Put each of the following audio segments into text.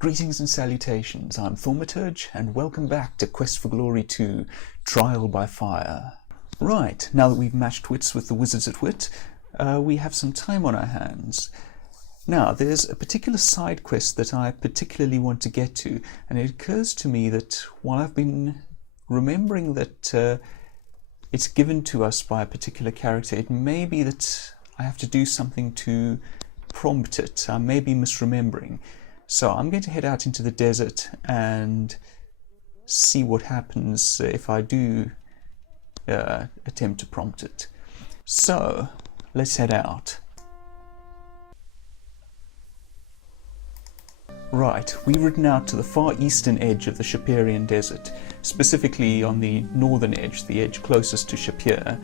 Greetings and salutations, I'm Thaumaturge, and welcome back to Quest for Glory 2, Trial by Fire. Right, now that we've matched wits with the wizards at wit, we have some time on our hands. Now, there's a particular side quest that I particularly want to get to, and it occurs to me that while I've been remembering that it's given to us by a particular character, it may be that I have to do something to prompt it. I may be misremembering. So I'm going to head out into the desert and see what happens if I do attempt to prompt it. So let's head out. Right, we've ridden out to the far eastern edge of the Shapirian desert, specifically on the northern edge, the edge closest to Shapir,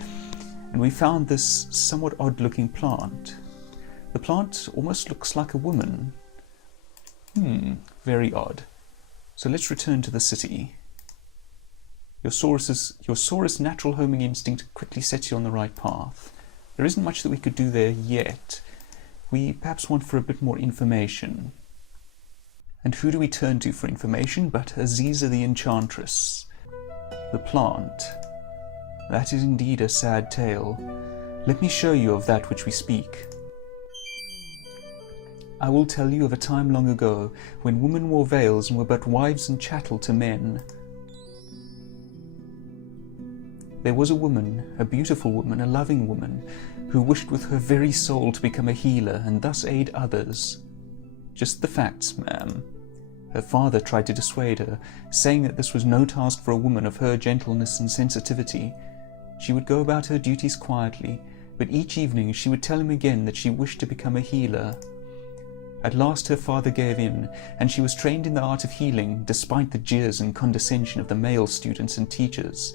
and we found this somewhat odd-looking plant. The plant almost looks like a woman. Very odd. So let's return to the city. Your Saurus' natural homing instinct quickly sets you on the right path. There isn't much that we could do there yet. We perhaps want for a bit more information. And who do we turn to for information but Aziza the Enchantress? The plant. That is indeed a sad tale. Let me show you of that which we speak. I will tell you of a time long ago, when women wore veils and were but wives and chattel to men. There was a woman, a beautiful woman, a loving woman, who wished with her very soul to become a healer and thus aid others. Just the facts, ma'am. Her father tried to dissuade her, saying that this was no task for a woman of her gentleness and sensitivity. She would go about her duties quietly, but each evening she would tell him again that she wished to become a healer. At last her father gave in, and she was trained in the art of healing, despite the jeers and condescension of the male students and teachers.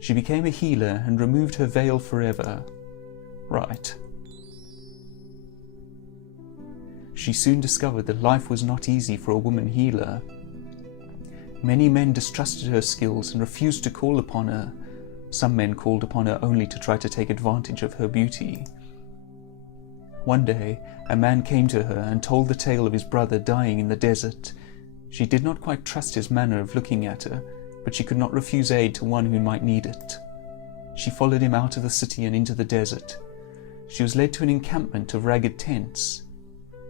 She became a healer and removed her veil forever. Right. She soon discovered that life was not easy for a woman healer. Many men distrusted her skills and refused to call upon her. Some men called upon her only to try to take advantage of her beauty. One day, a man came to her and told the tale of his brother dying in the desert. She did not quite trust his manner of looking at her, but she could not refuse aid to one who might need it. She followed him out of the city and into the desert. She was led to an encampment of ragged tents.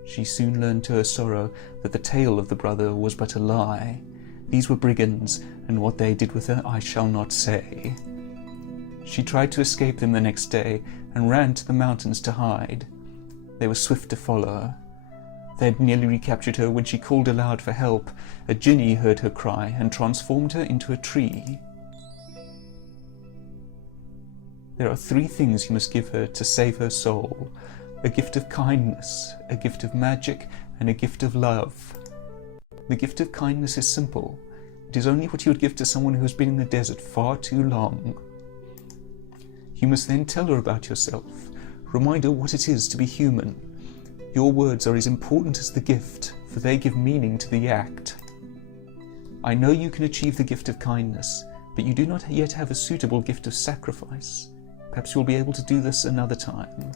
She soon learned to her sorrow that the tale of the brother was but a lie. These were brigands, and what they did with her I shall not say. She tried to escape them the next day and ran to the mountains to hide. They were swift to follow her. They had nearly recaptured her when she called aloud for help. A jinni heard her cry and transformed her into a tree. There are 3 things you must give her to save her soul: a gift of kindness, a gift of magic, and a gift of love. The gift of kindness is simple. It is only what you would give to someone who has been in the desert far too long. You must then tell her about yourself. Remind her what it is to be human. Your words are as important as the gift, for they give meaning to the act. I know you can achieve the gift of kindness, but you do not yet have a suitable gift of sacrifice. Perhaps you'll be able to do this another time.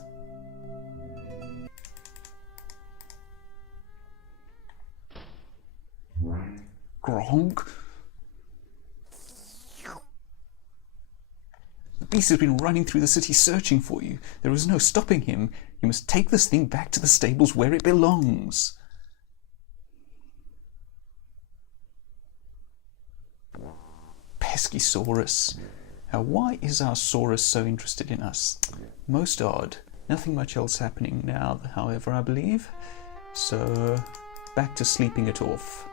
Gronk? The beast has been running through the city searching for you. There is no stopping him. You must take this thing back to the stables where it belongs. Pesky Saurus. Now, why is our Saurus so interested in us? Most odd. Nothing much else happening now, however, I believe. So, back to sleeping it off.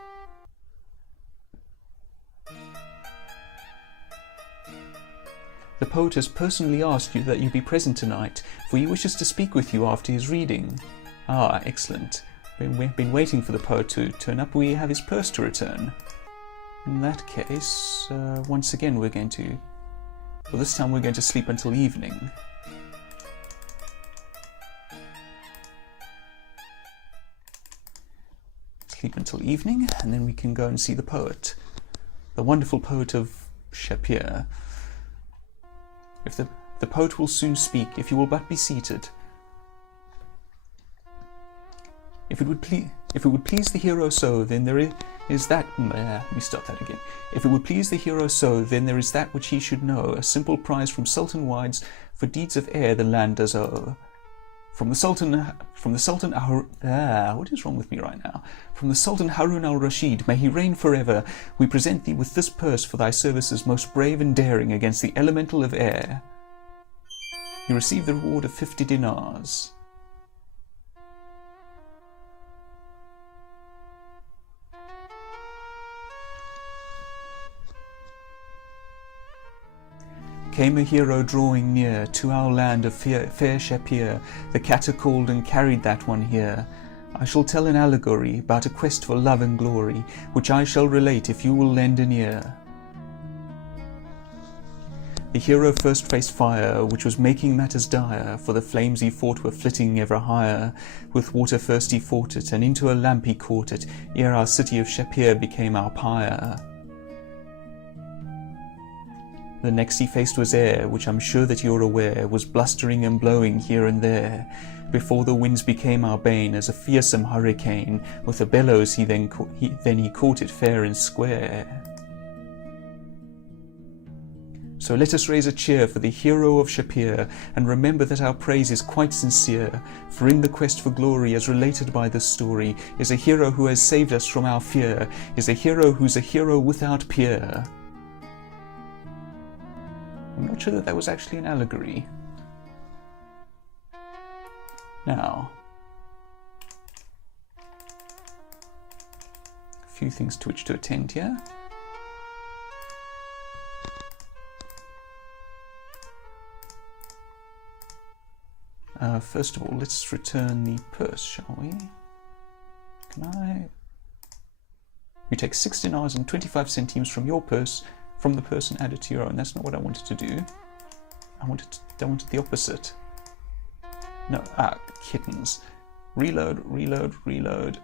The poet has personally asked you that you be present tonight, for he wishes to speak with you after his reading. Ah, excellent. We've been waiting for the poet to turn up. We have his purse to return. In that case, once again well, this time we're going to sleep until evening. Sleep until evening, and then we can go and see the poet. The wonderful poet of Shapir. If the poet will soon speak, if you will but be seated. If it would If it would please the hero so, then there is that... let me start that again. If it would please the hero so, then there is that which he should know, a simple prize from Sultan Wides, for deeds of air the land does owe. From the Sultan what is wrong with me right now? From the Sultan Harun al-Rashid, may he reign forever, we present thee with this purse for thy services most brave and daring against the elemental of air. You receive the reward of 50 dinars. Came a hero drawing near to our land of fair Shapir. The cater called and carried that one here. I shall tell an allegory about a quest for love and glory, which I shall relate if you will lend an ear. The hero first faced fire, which was making matters dire, for the flames he fought were flitting ever higher. With water first he fought it, and into a lamp he caught it, ere our city of Shapir became our pyre. The next he faced was air, which I'm sure that you're aware was blustering and blowing here and there, before the winds became our bane as a fearsome hurricane. With the bellows he caught it fair and square. So let us raise a cheer for the hero of Shapir, and remember that our praise is quite sincere, for in the quest for glory, as related by this story, is a hero who has saved us from our fear, is a hero who's a hero without peer. I'm not sure that that was actually an allegory. Now, a few things to which to attend here. First of all, let's return the purse, shall we? You take 6 dinars and 25 centimes from your purse, from the purse, and add it to your own. That's not what I wanted to do. I wanted the opposite. No, kittens. Reload, reload, reload.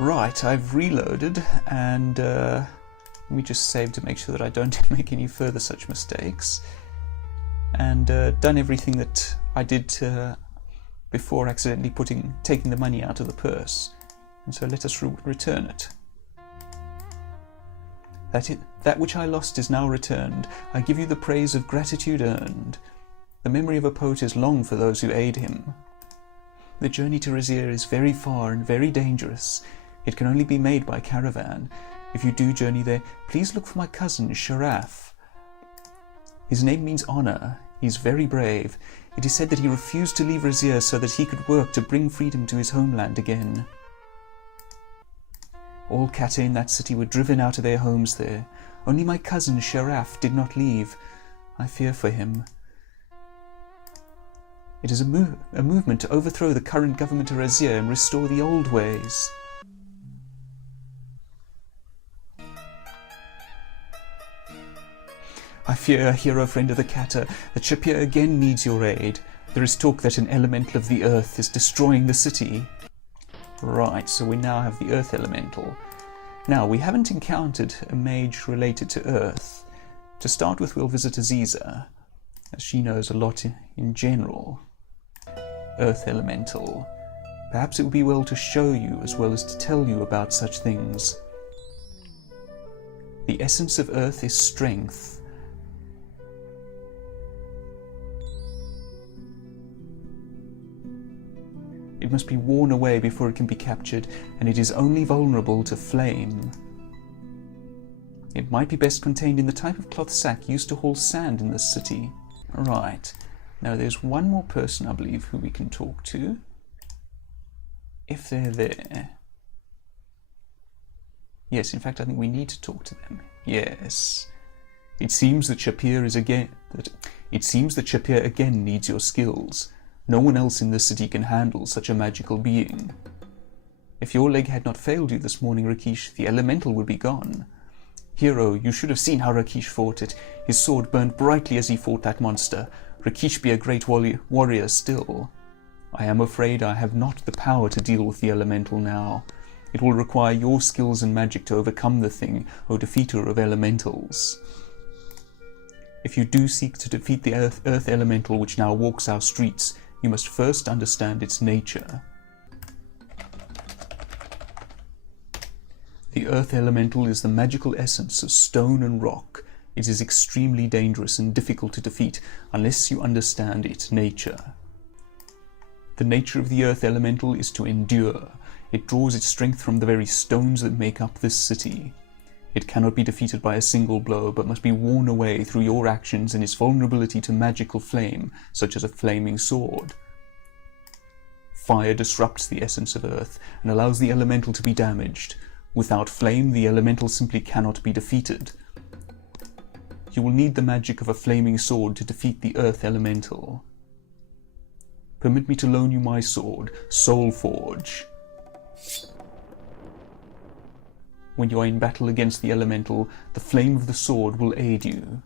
Right, I've reloaded, and let me just save to make sure that I don't make any further such mistakes. And done everything that I did before accidentally taking the money out of the purse. And so let us return it. That which I lost is now returned. I give you the praise of gratitude earned. The memory of a poet is long for those who aid him. The journey to Razir is very far and very dangerous. It can only be made by caravan. If you do journey there, please look for my cousin Sharaf. His name means honor. He's very brave. It is said that he refused to leave Razir so that he could work to bring freedom to his homeland again. All Kata in that city were driven out of their homes there. Only my cousin Sharaf did not leave. I fear for him. It is a movement to overthrow the current government of Razir and restore the old ways. I fear, hero friend of the Kata, that Shapir again needs your aid. There is talk that an elemental of the earth is destroying the city. Right, so we now have the earth elemental. Now, we haven't encountered a mage related to earth. To start with, we'll visit Aziza, as she knows a lot in general. Earth elemental. Perhaps it would be well to show you as well as to tell you about such things. The essence of earth is strength. It must be worn away before it can be captured, and it is only vulnerable to flame. It might be best contained in the type of cloth sack used to haul sand in this city. Right. Now there's one more person, I believe, who we can talk to. If they're there. Yes, in fact, I think we need to talk to them. Yes. It seems that Shapir again needs your skills. No one else in this city can handle such a magical being. If your leg had not failed you this morning, Rakesh, the elemental would be gone. Hero, you should have seen how Rakesh fought it. His sword burned brightly as he fought that monster. Rakesh be a great warrior still. I am afraid I have not the power to deal with the elemental now. It will require your skills and magic to overcome the thing, O defeater of elementals. If you do seek to defeat the earth elemental which now walks our streets, you must first understand its nature. The earth elemental is the magical essence of stone and rock. It is extremely dangerous and difficult to defeat unless you understand its nature. The nature of the earth elemental is to endure. It draws its strength from the very stones that make up this city. It cannot be defeated by a single blow, but must be worn away through your actions and its vulnerability to magical flame, such as a flaming sword. Fire disrupts the essence of earth and allows the elemental to be damaged. Without flame, the elemental simply cannot be defeated. You will need the magic of a flaming sword to defeat the earth elemental. Permit me to loan you my sword, Soul Forge. When you are in battle against the elemental, the flame of the sword will aid you.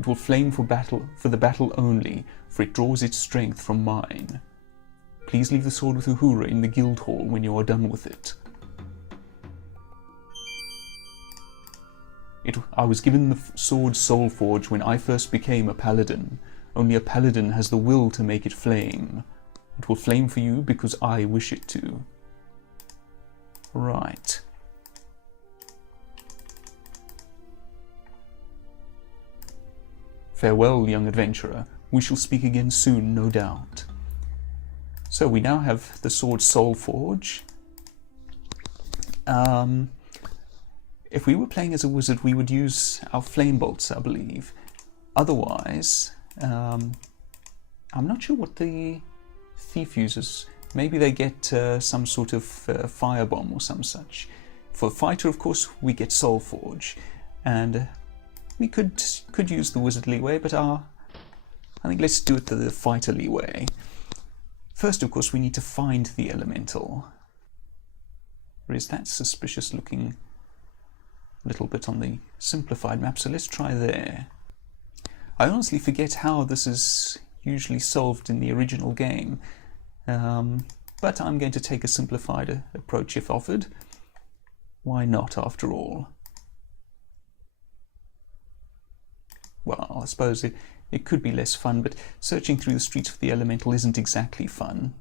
It will flame for the battle only, for it draws its strength from mine. Please leave the sword with Uhura in the guild hall when you are done with it. I was given the sword Soul Forge when I first became a paladin. Only a paladin has the will to make it flame. It will flame for you because I wish it to. Right. Farewell, young adventurer. We shall speak again soon, no doubt. So we now have the sword Soul Forge. If we were playing as a wizard, we would use our flame bolts, I believe. Otherwise, I'm not sure what the thief uses. Maybe they get some sort of firebomb or some such. For fighter, of course, we get Soul Forge, and we could use the wizardly way, but I think let's do it the fighterly way. First, of course, we need to find the elemental. Or is that suspicious looking little bit on the simplified map, so let's try there. I honestly forget how this is usually solved in the original game, but I'm going to take a simplified approach if offered. Why not, after all? Well, I suppose it could be less fun, but searching through the streets for the elemental isn't exactly fun.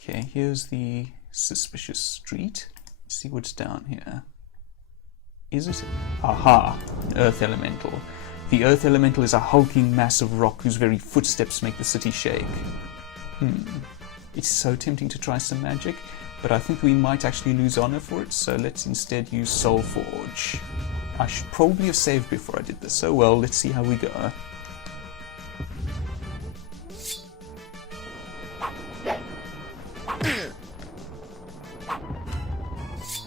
Okay, here's the suspicious street. Let's see what's down here. Is it? Aha! Earth elemental. The earth elemental is a hulking mass of rock whose very footsteps make the city shake. It's so tempting to try some magic, but I think we might actually lose honor for it, so let's instead use Soul Forge. I should probably have saved before I did this, so well, let's see how we go.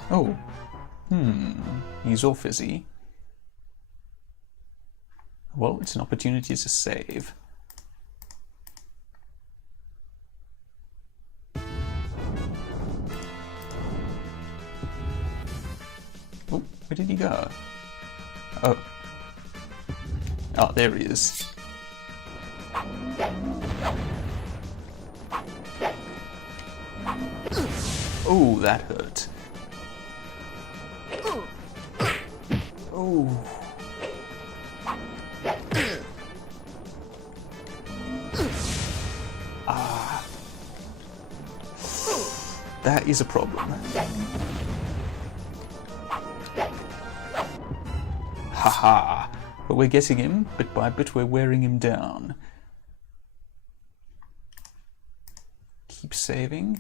Oh. He's off, is he? Well, it's an opportunity to save. Oh, where did he go? Oh. Oh, there he is. Oh, that hurt. Oh. That is a problem. Haha. But we're getting him, bit by bit we're wearing him down. Keep saving.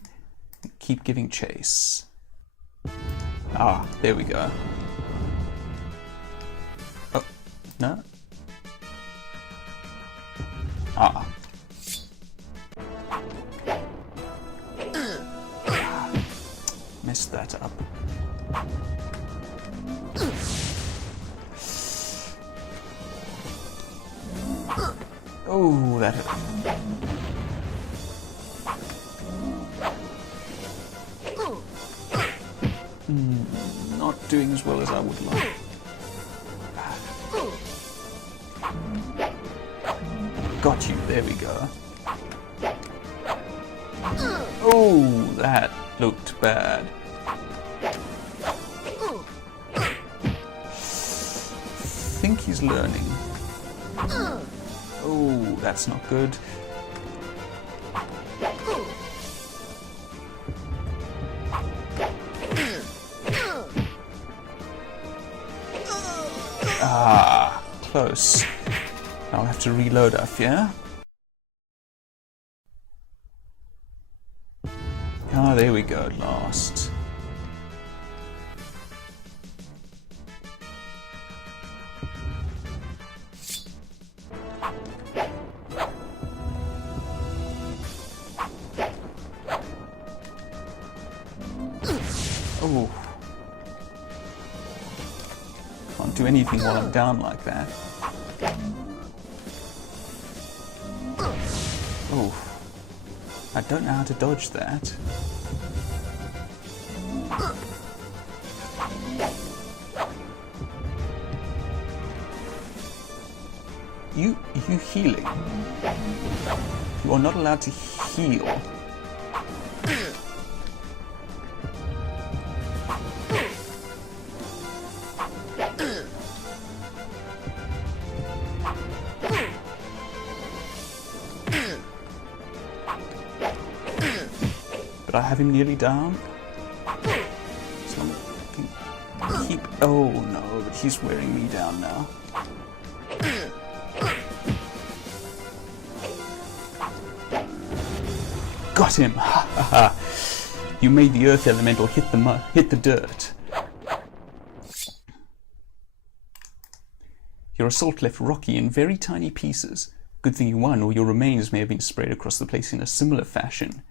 Keep giving chase. Ah, there we go. Oh, no? Ah. Messed that up. Oh, that hurt. Not doing as well as I would like. Got you, there we go. Oh, that looked bad. I think he's learning. Oh, that's not good. Ah, close. I'll have to reload, I fear. Ah, there we go at last. Oh. Can't do anything while I'm down like that. Oh. I don't know how to dodge that. You healing? You are not allowed to heal. But I have him nearly down. So I can keep... Oh no, but he's wearing me down now. Got him! Ha ha ha! You made the earth elemental hit the dirt. Your assault left Rocky in very tiny pieces. Good thing you won, or your remains may have been spread across the place in a similar fashion.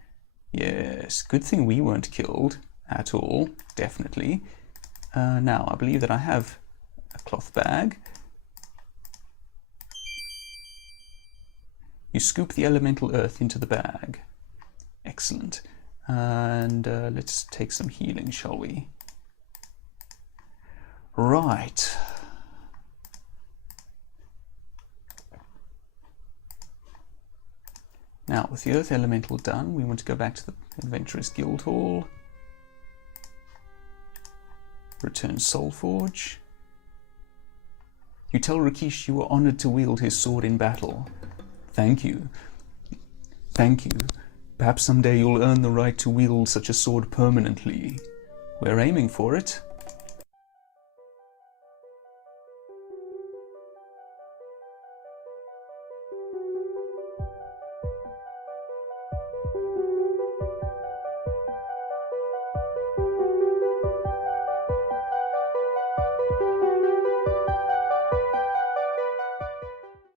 Yes, good thing we weren't killed at all, definitely. Now, I believe that I have a cloth bag. You scoop the elemental earth into the bag. Excellent. And let's take some healing, shall we? Right. Now, with the Earth Elemental done, we want to go back to the Adventurers Guild Hall. Return Soulforge. You tell Rakesh you were honored to wield his sword in battle. Thank you. Thank you. Perhaps someday you'll earn the right to wield such a sword permanently. We're aiming for it.